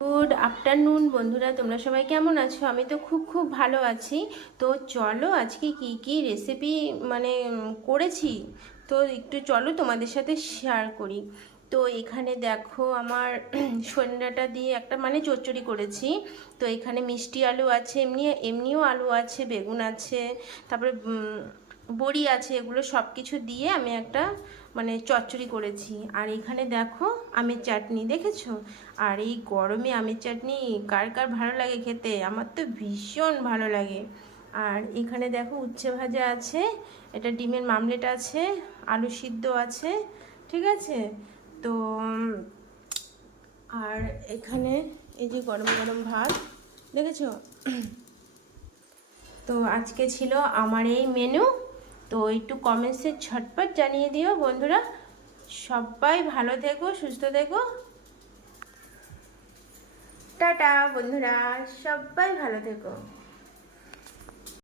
Good afternoon বন্ধুরা, তোমরা সবাই কেমন আছো? আমি তো খুব ভালো আছি। তো চলো আজকে কি রেসিপি করেছি, তো একটু চলো তোমাদের সাথে শেয়ার করি। তো এখানে দেখো আমার সন্ধ্যাটা দিয়ে একটা চচ্চড়ি করেছি। তো এখানে মিষ্টি আলু আছে, এমনিও আলু আছে, বেগুন আছে, তারপরে বড়ি আছে। এগুলো সব কিছু দিয়ে আমি একটা চচ্চড়ি করেছি। আর এখানে দেখো আমের চাটনি, দেখেছো? আর এই গরমে আমের চাটনি কার কার ভালো লাগে খেতে? আমার তো ভীষণ ভালো লাগে। আর এখানে দেখো উচ্ছে ভাজা আছে, এটা ডিমের মামলেট আছে, আলু সিদ্ধ আছে, ঠিক আছে? তো আর এখানে এই যে গরম গরম ভাত, দেখেছো? তো আজকে ছিল আমার এই মেনু। তো একটু কমেন্টসে ঝটপট জানিয়ে দিও বন্ধুরা। সবাই ভালো থেকো, সুস্থ থেকো। টাটা বন্ধুরা, সবাই ভালো থেকো।